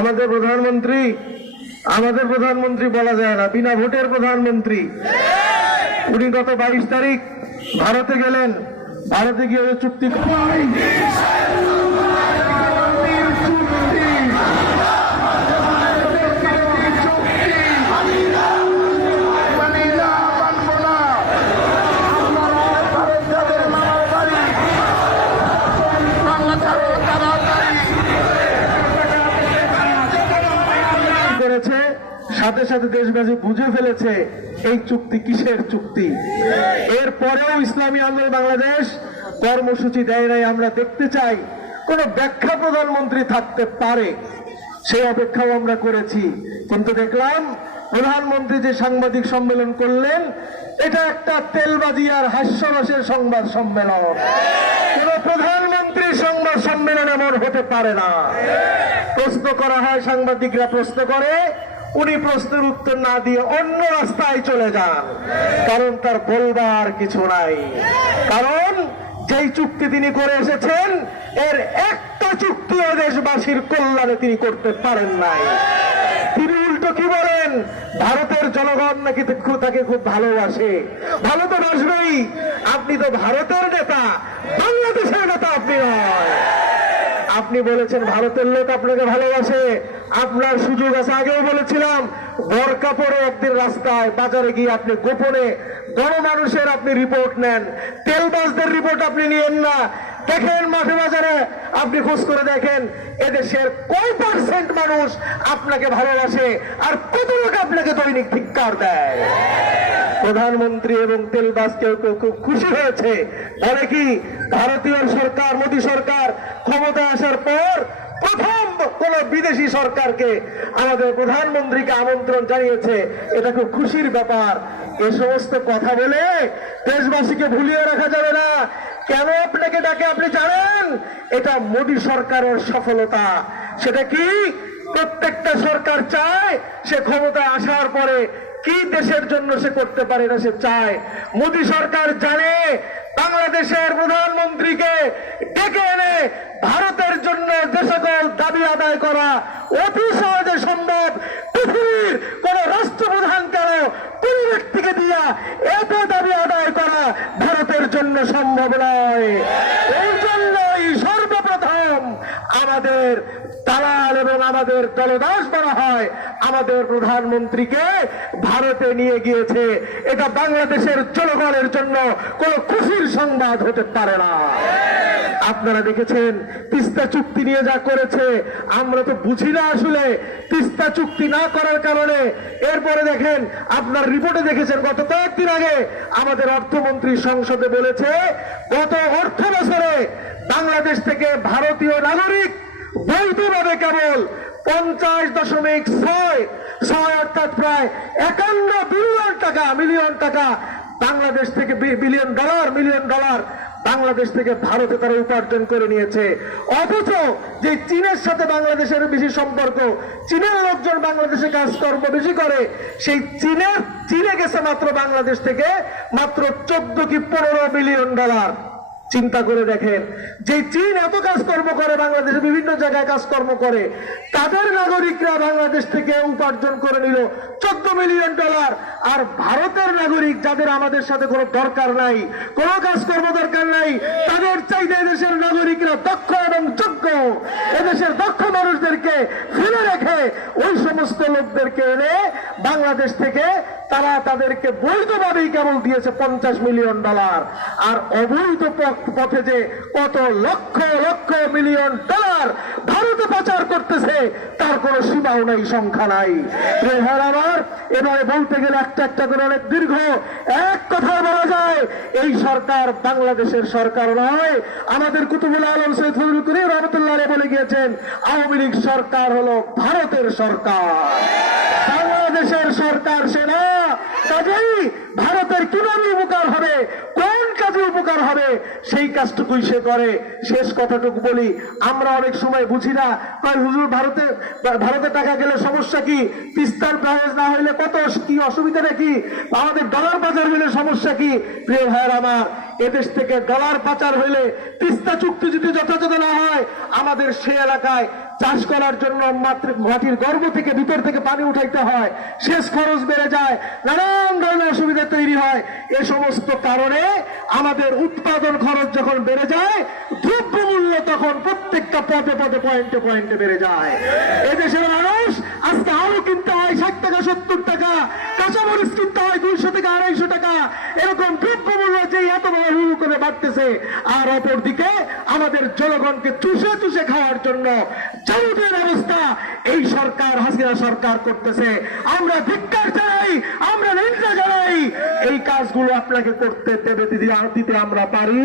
আমাদের প্রধানমন্ত্রী বলা যায় না, বিনা ভোটের প্রধানমন্ত্রী। উনি গত 22 তারিখ ভারতে গেলেন। ভারতে গিয়ে চুক্তি করেছে, সাথে সাথে দেশবাসী বুঝে ফেলেছে এই চুক্তি কিসের চুক্তি। এরপরেও ইসলামী আন্দোলন বাংলাদেশ কর্মসূচি দেয় নাই। আমরা দেখতে চাই কোন ব্যাখ্যা প্রধানমন্ত্রী থাকতে পারে, সেই অপেক্ষাও আমরা করেছি। কিন্তু দেখলাম প্রধানমন্ত্রী যে সাংবাদিক সম্মেলন করলেন, এটা একটা তেলবাজি আর হাস্যরসের সংবাদ সম্মেলন। কোন প্রধানমন্ত্রীর সংবাদ সম্মেলন এমন হতে পারে না। প্রশ্ন করা হয়, সাংবাদিকরা প্রশ্ন করে, উনি প্রশ্নের উত্তর না দিয়ে অন্য রাস্তায় চলে যান, কারণ তার বলবার কিছু নাই। কারণ যেই চুক্তি তিনি করে এসেছেন, এর একটা চুক্তিও দেশবাসীর কল্যাণে তিনি করতে পারেন নাই। তিনি উল্টো কি বলেন, ভারতের জনগণ নাকি তাকে খুব ভালোবাসে। ভালো তো বাসবেই, আপনি তো ভারতের নেতা, বাংলাদেশের নেতা আপনি নয়। আপনি বলেছেন ভারতের লোক আপনাকে ভালোবাসে, আপনার সুযোগ আছে। আগেও বলেছিলাম, বোরকা পরে একদিন রাস্তায় বাজারে গিয়ে আপনি গোপনে গণমানুষের আপনি রিপোর্ট নেন, তেলবাজদের রিপোর্ট আপনি নিয়েন না। দেখেন মাঠে বাজারে আপনি খোঁজ করে দেখেন, এদেশের কয় % মানুষ আপনাকে ভালোবাসে আর কত লোক আপনাকে দৈনিক ধিক্কার দেয়। প্রধানমন্ত্রী এবং তেলবাজ কেউ কেউ খুব খুশি হয়েছে। বলে কি, ভারতীয় সরকার, মোদী সরকার ক্ষমতায় আসার পর প্রথম কোন বিদেশি সরকারকে আমাদের প্রধানমন্ত্রীকে আমন্ত্রণ জানিয়েছে। এটা খুব খুশির ব্যাপার। এ সমস্ত কথা বলে দেশবাসীকে ভুলিয়ে রাখা যাবে না। কেন আপনাকে ডাকে আপনি জানেন, এটা মোদী সরকারের সফলতা। সেটা কি, প্রত্যেকটা সরকার চায় সে ক্ষমতায় আসার পরে কি দেশের জন্য সে করতে পারে না, সে চায়। মোদী সরকার জানে বাংলাদেশের প্রধানমন্ত্রীকে ডেকে এনে ভারতের জন্য যে সকল দাবি আদায় করা অতি সহজে সম্ভব, পৃথিবীর কোন রাষ্ট্রপ্রধান কেন কোন ব্যক্তিকে দিয়া এত দাবি আদায় করা ভারতের জন্য সম্ভব নয়। এই জন্যই সর্বপ্রথম আমাদের দালাল এবং আমাদের দলদাস বলা হয়, আমাদের প্রধানমন্ত্রীকে ভারতে নিয়ে গিয়েছে। এটা বাংলাদেশের জনগণের জন্য কোন খুশির সংবাদ হতে পারে না। আপনারা দেখেছেন তিস্তা চুক্তি নিয়ে যা করেছে, আমরা তো বুঝি না আসলে তিস্তা চুক্তি না করার কারণে। এরপরে দেখেন, আপনার রিপোর্টে দেখেছেন গত কয়েকদিন আগে আমাদের অর্থমন্ত্রী সংসদে বলেছে, গত অর্থ বছরে বাংলাদেশ থেকে ভারতীয় নাগরিক বৈধভাবে কেবল 50.6 অর্থাৎ প্রায় 51 মিলিয়ন টাকা বাংলাদেশ থেকে, মিলিয়ন ডলার বাংলাদেশ থেকে ভারতে তারা উপার্জন করে নিয়েছে। অথচ যে চীনের সাথে বাংলাদেশের বেশি সম্পর্ক, চীনের লোকজন বাংলাদেশে কাজকর্ম বেশি করে, সেই চীনে গেছে মাত্র বাংলাদেশ থেকে মাত্র 14 কি 15 মিলিয়ন ডলার। চিন্তা করে দেখেন, যে চীন এত কাজকর্ম করে, বাংলাদেশে বিভিন্ন জায়গায় কাজকর্ম করে, তাদের নাগরিকরা বাংলাদেশ থেকে উপার্জন করে নিল 14 মিলিয়ন ডলার। আর ভারতের নাগরিক, যাদের আমাদের সাথে কোনো দরকার নাই, কোনো কাজকর্ম দরকার নাই, তাদের চাইতে এদেশের নাগরিকরা দক্ষ এবং যোগ্য, এদেশের দক্ষ মানুষদেরকে ফেলে রেখে ওই সমস্ত লোকদেরকে এনে বাংলাদেশ থেকে তারা তাদেরকে বৈধভাবেই কেবল দিয়েছে 50 মিলিয়ন ডলার। আর অবৈধ পথে যে কত লক্ষ লক্ষ মিলিয়ন ডলার ভারতে পাচার করতেছে, তার কোন সীমাও নাই, সংখ্যা নাই। আমার এবারে বলতে গেলে একটা করে অনেক দীর্ঘ। এক কথা বলা যায়, এই সরকার বাংলাদেশের সরকার নয়। আমাদের কুতুবুল আলম সৈয়দ ফজলুল করিম রহমতুল্লাহ বলে গিয়েছেন, আওয়ামী লীগ সরকার হলো ভারতের সরকার, বাংলাদেশের সরকার সে না। কাজেই ভারতের কিভাবে উপকার হবে, কোন কাজে উপকার হবে, সেই কাজটুকুই সে করে। শেষ কথাটুকু বলি, আমরা অনেক সময় বুঝি না, হুজুর ভারতে টাকা গেলে সমস্যা কি, তিস্তার প্রাইজ না হইলে কত কি অসুবিধা নাকি, আমাদের ডলার পাচার হইলে সমস্যা কি। প্রিয় ভাইয়ের আমার, এদেশ থেকে ডলার পাচার হইলে তিস্তা চুক্তি যদি যথাযথ না হয়, আমাদের সে এলাকায় চাষ করার জন্য মাটির গর্ভ থেকে ভিতর থেকে পানি উঠাইতে হয়, সেচ খরচ বেড়ে যায়, নানান ধরনের অসুবিধা তৈরি হয়। এ সমস্ত কারণে আমাদের উৎপাদন খরচ যখন বেড়ে যায়, দ্রব্যমূল্য তখন প্রত্যেকটা পদে পদে পয়েন্টে পয়েন্টে বেড়ে যায়। এদেশের মানুষ আজকে আলু কিনতে হয় 60 টাকা 70 টাকা, কাঁচামরিচ কিনতে হয় 200 থেকে 250 টাকা, এরকম দ্রব্যমূল্য যে এত বড় হুড় করে বাড়তেছে। আর অপরদিকে আমাদের জনগণকে চুষে চুষে খাওয়ার জন্য চাউলের ব্যবস্থা এই সরকার, হাসিনা সরকার করতেছে। আমরা ধিক্কার জানাই, আমরা নিন্দা জানাই। এই কাজগুলো আপনাকে করতে দিতে আমরা পারি।